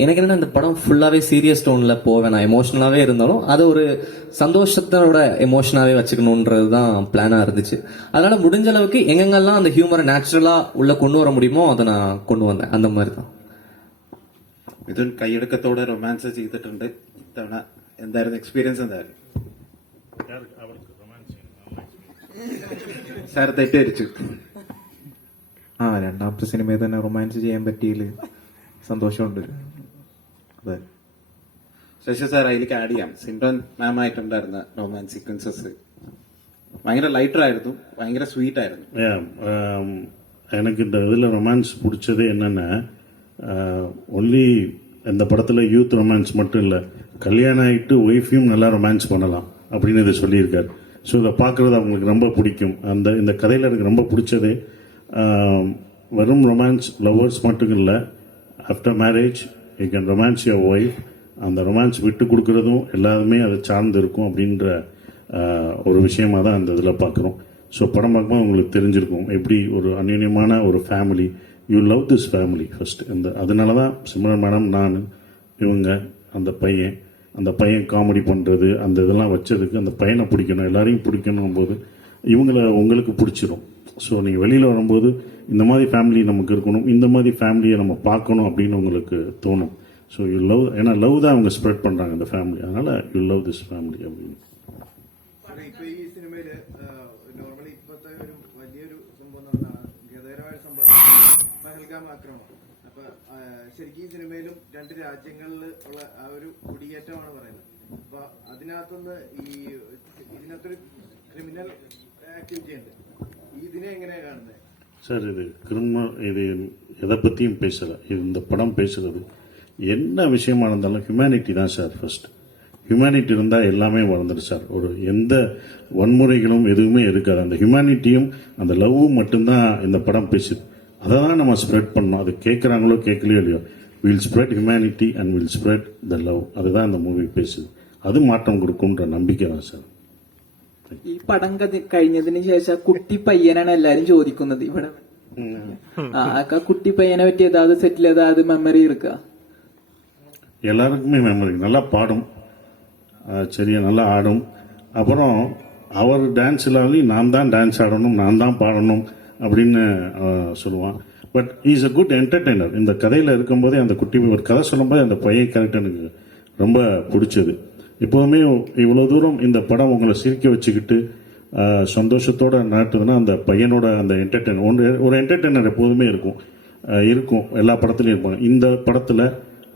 எனக்கு என்னன்னா இந்த படம் ஃபுல்லாவே சீரியஸ் டோன்ல போவேன், நான் எமோஷனலாவே இருந்தாலும் அதை ஒரு சந்தோஷத்தோட எமோஷனாவே வச்சுக்கணும்ன்றது தான் பிளானா இருந்துச்சு. அதனால முடிஞ்ச அளவுக்கு எங்கெங்கெல்லாம் அந்த ஹியூமரை நேச்சுரலா உள்ள கொண்டு வர முடியுமோ அதை நான் கொண்டு வந்தேன். அந்த மாதிரி தான். മിഥുൻ കൈയടക്കത്തോടെ റൊമാൻസ് ചെയ്തിട്ടുണ്ട്. ഇത്തവണ എന്തായിരുന്നു എക്സ്പീരിയൻസ്? എന്തായിരുന്നു സാർ? തെറ്റിദ്ധരിച്ചു. രണ്ടാമത്തെ സിനിമയിൽ തന്നെ റൊമാൻസ് ചെയ്യാൻ പറ്റിയില്ല, സന്തോഷമുണ്ട്. അതെ. ശശി സാർ, അതിലേക്ക് ആഡ് ചെയ്യാം. സിൻഡോൻ മാം ആയിട്ടുണ്ടായിരുന്ന റൊമാൻസ് സീക്വൻസസ് ഭയങ്കര ലൈറ്റർ ആയിരുന്നു, ഭയങ്കര സ്വീറ്റ് ആയിരുന്നു. எனக்கு இந்த இதில் ரொமான்ஸ் பிடிச்சது என்னென்னா, ஒன்லி இந்த படத்தில் யூத் ரொமான்ஸ் மட்டும் இல்லை, கல்யாணம் ஆகிட்டு ஒய்ஃபையும் நல்லா ரொமான்ஸ் பண்ணலாம் அப்படின்னு இதை சொல்லியிருக்காரு. ஸோ இதை பார்க்குறது அவங்களுக்கு ரொம்ப பிடிக்கும். இந்த கதையில் எனக்கு ரொம்ப பிடிச்சதே வெறும் ரொமான்ஸ் லவ்வர்ஸ் மட்டும் இல்லை, after marriage you can romance your wife. அந்த ரொமான்ஸ் விட்டு கொடுக்குறதும் எல்லாருமே அதை சார்ந்து இருக்கும் அப்படின்ற ஒரு விஷயமாக தான் அந்த இதில் பார்க்குறோம். ஸோ படம் பார்க்கும்போது உங்களுக்கு தெரிஞ்சிருக்கும் எப்படி ஒரு அந்யுன்யமான ஒரு family. You love this family first. அதனால தான் சிம்ரன் மேடம், நான், இவங்க, அந்த பையன் காமெடி பண்ணுறது, அந்த இதெல்லாம் வச்சதுக்கு அந்த பையனை பிடிக்கணும், எல்லாரையும் பிடிக்கணும் போது உங்களுக்கு பிடிச்சிரும். ஸோ நீங்கள் வெளியில் வரும்போது இந்த மாதிரி ஃபேமிலி நமக்கு இருக்கணும், இந்த மாதிரி ஃபேமிலியை நம்ம பார்க்கணும் அப்படின்னு உங்களுக்கு தோணும். ஸோ யூ லவ், ஏன்னா லவ் தான் அவங்க ஸ்ப்ரெட் பண்ணுறாங்க இந்த ஃபேமிலி, அதனால் யூ லவ் திஸ் ஃபேமிலி அப்படின்னு. ഇപ്പൊ ഈ സിനിമയില് നോർമലി ഇപ്പോഴത്തെ ഒരു വലിയൊരു സംഭവം നടന്നതാണ്, ഗതകരമായ സംഭവം പഹൽഗാം ആക്രമണം. അപ്പൊ ശരിക്കും ഈ സിനിമയിലും രണ്ട് രാജ്യങ്ങളിൽ ഉള്ള ആ ഒരു കുടിയേറ്റമാണ് പറയുന്നത്. അപ്പൊ അതിനകത്തുനിന്ന് ഇതിനകത്തൊരു ക്രിമിനൽ ആക്ടിവിറ്റി ഉണ്ട്. ഇതിനെ എങ്ങനെയാണ് കാണുന്നത് சார்? இது எதை பற்றியும் பேசலை. இந்த படம் பேசுகிறது என்ன விஷயமா இருந்தாலும் ஹியூமனிட்டி தான் சார் ஃபர்ஸ்ட். ஹியூமனிட்டி இருந்தால் எல்லாமே வளர்ந்துடும் சார். எந்த வன்முறைகளும் எதுவுமே இருக்காது. அந்த ஹியூமனிட்டியும் அந்த லவ்வும் மட்டும்தான் இந்த படம் பேசுது. அதை தான் நம்ம ஸ்ப்ரெட் பண்ணணும். அது கேட்குறாங்களோ கேட்கலையோ இல்லையோ, will spread humanity and will spread the love. அதுதான் இந்த மூவி பேசுது. அது மாற்றம் கொடுக்குன்ற நம்பிக்கை தான் சார். ഈ പടം കഴിഞ്ഞതിന് ശേഷം കുട്ടി പയ്യനാണ് എല്ലാരും ചോദിക്കുന്നത് ഇവിടെ. കുട്ടി പയ്യനെ പറ്റി ഏതാவது സെറ്റിൽ ஏதாவது மெமரி இருக்கா? எல்லாருக்குமே மெமரி. நல்லா பாடும், சரியா நல்லா ஆடும். அப்புறம் அவர் டான்ஸ் இல்லாமலையும் நான் தான் டான்ஸ் ஆடணும், நான் தான் பாடணும் அப்படின்னு சொல்லுவான். But is a good entertainer. இந்த கதையில் இருக்கும்போதே அந்த குட்டி ஒரு கதை சொல்லும்போது அந்த பையன் கேரக்டர் எனக்கு ரொம்ப பிடிச்சது. எப்போதுமே இவ்வளோ தூரம் இந்த படம் உங்களை சிரிக்க வச்சுக்கிட்டு சந்தோஷத்தோடு நடத்துதுன்னா அந்த பையனோட அந்த என்டர்டெய்னர், ஒரு என்டர்டெய்னர் எப்போதுமே இருக்கும் எல்லா படத்துலையும் இருப்பாங்க. இந்த படத்தில்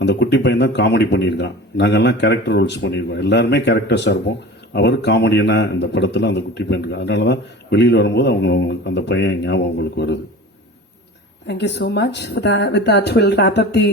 அந்த குட்டி பையன் தான் காமெடி பண்ணியிருக்கான். நாங்கள்லாம் கேரக்டர் ரோல்ஸ் பண்ணியிருக்கோம், எல்லாருமே கேரக்டர்ஸாக இருப்போம். அவர் காமெடியனா இந்த படத்தில் அந்த குட்டி பையன் இருக்கு. அதனால தான் வெளியில் வரும்போது அவங்களுக்கு அந்த பையன் ஞாபகம் உங்களுக்கு வருது. Thank you so much for that. With that, we'll wrap up the